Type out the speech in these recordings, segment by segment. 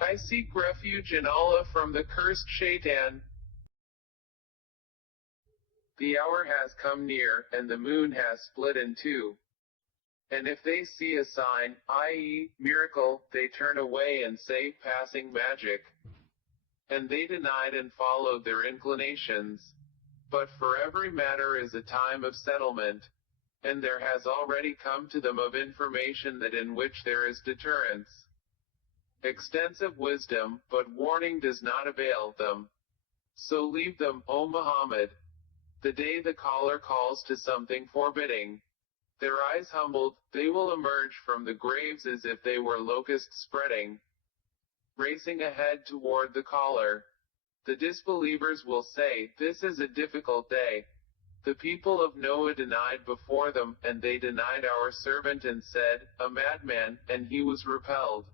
I seek refuge in Allah from the cursed shaitan. The hour has come near, and the moon has split in two. And if they see a sign, i.e., miracle, they turn away and say, passing magic. And they denied and followed their inclinations. But for every matter is a time of settlement. And there has already come to them of information that in which there is deterrence. Extensive wisdom, but warning does not avail them. So leave them, O Muhammad. The day the caller calls to something forbidding, their eyes humbled, they will emerge from the graves as if they were locusts spreading, racing ahead toward the caller. The disbelievers will say, this is a difficult day. The people of Noah denied before them, and they denied our servant and said, a madman, and he was repelled.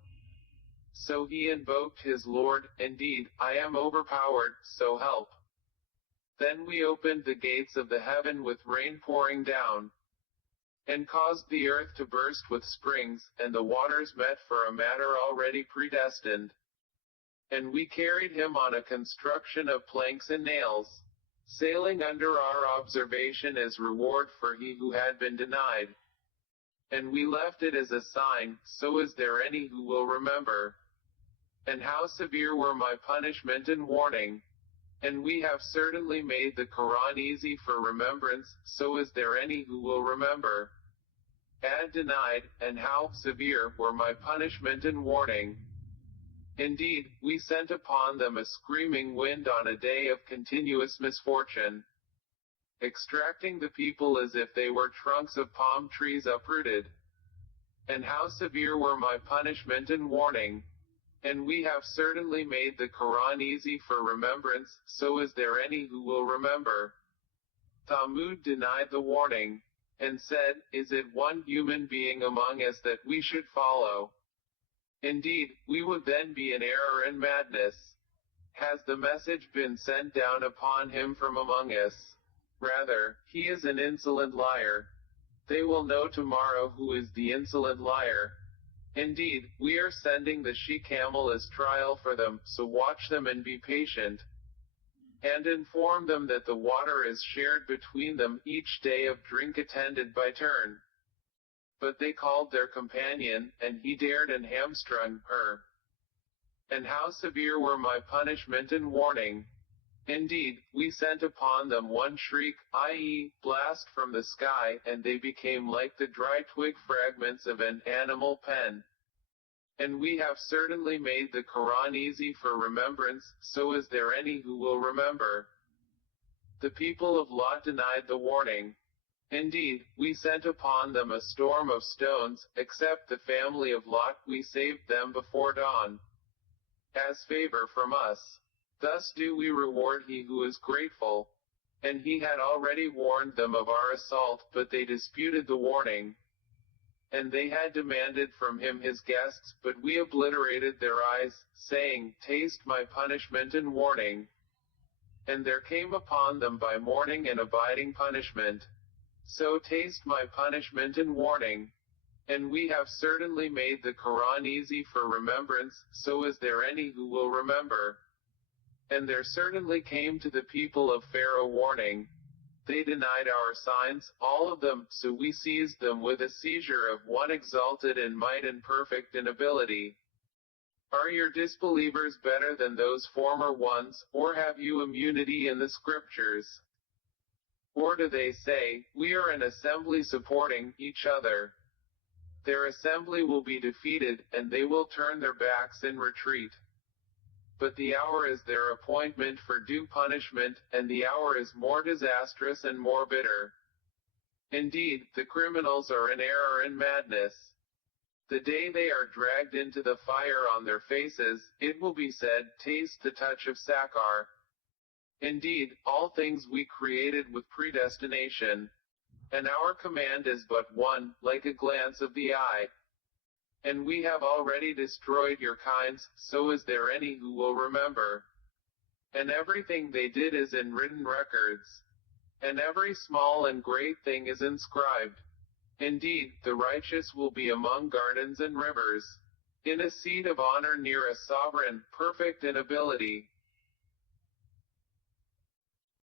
So he invoked his Lord, indeed, I am overpowered, so help. Then we opened the gates of the heaven with rain pouring down, and caused the earth to burst with springs, and the waters met for a matter already predestined. And we carried him on a construction of planks and nails, sailing under our observation as reward for he who had been denied. And we left it as a sign, so is there any who will remember? And how severe were my punishment and warning? And we have certainly made the Qur'an easy for remembrance, so is there any who will remember? Ad denied, and how severe were my punishment and warning? Indeed, we sent upon them a screaming wind on a day of continuous misfortune, extracting the people as if they were trunks of palm trees uprooted. And how severe were my punishment and warning? And we have certainly made the Qur'an easy for remembrance, so is there any who will remember? Thamud denied the warning, and said, is it one human being among us that we should follow? Indeed, we would then be in error and madness. Has the message been sent down upon him from among us? Rather, he is an insolent liar. They will know tomorrow who is the insolent liar. Indeed, we are sending the she-camel as trial for them, so watch them and be patient. And inform them that the water is shared between them each day of drink attended by turn. But they called their companion, and he dared and hamstrung her. And how severe were my punishment and warning? Indeed, we sent upon them one shriek, i.e., blast from the sky, and they became like the dry twig fragments of an animal pen. And we have certainly made the Qur'an easy for remembrance, so is there any who will remember? The people of Lot denied the warning. Indeed, we sent upon them a storm of stones, except the family of Lot, we saved them before dawn, as favor from us. Thus do we reward he who is grateful. And he had already warned them of our assault, but they disputed the warning. And they had demanded from him his guests, but we obliterated their eyes, saying, taste my punishment and warning. And there came upon them by morning an abiding punishment. So taste my punishment and warning. And we have certainly made the Qur'an easy for remembrance, so is there any who will remember? And there certainly came to the people of Pharaoh warning. They denied our signs, all of them, so we seized them with a seizure of one exalted in might and perfect in ability. Are your disbelievers better than those former ones, or have you immunity in the scriptures? Or do they say, we are an assembly supporting each other? Their assembly will be defeated, and they will turn their backs in retreat. But the hour is their appointment for due punishment, and the hour is more disastrous and more bitter. Indeed, the criminals are in error and madness. The day they are dragged into the fire on their faces, it will be said, taste the touch of Sakar. Indeed, all things we created with predestination. And our command is but one, like a glance of the eye. And we have already destroyed your kinds, so is there any who will remember? And everything they did is in written records. And every small and great thing is inscribed. Indeed, the righteous will be among gardens and rivers. in a seat of honor near a sovereign, perfect in ability,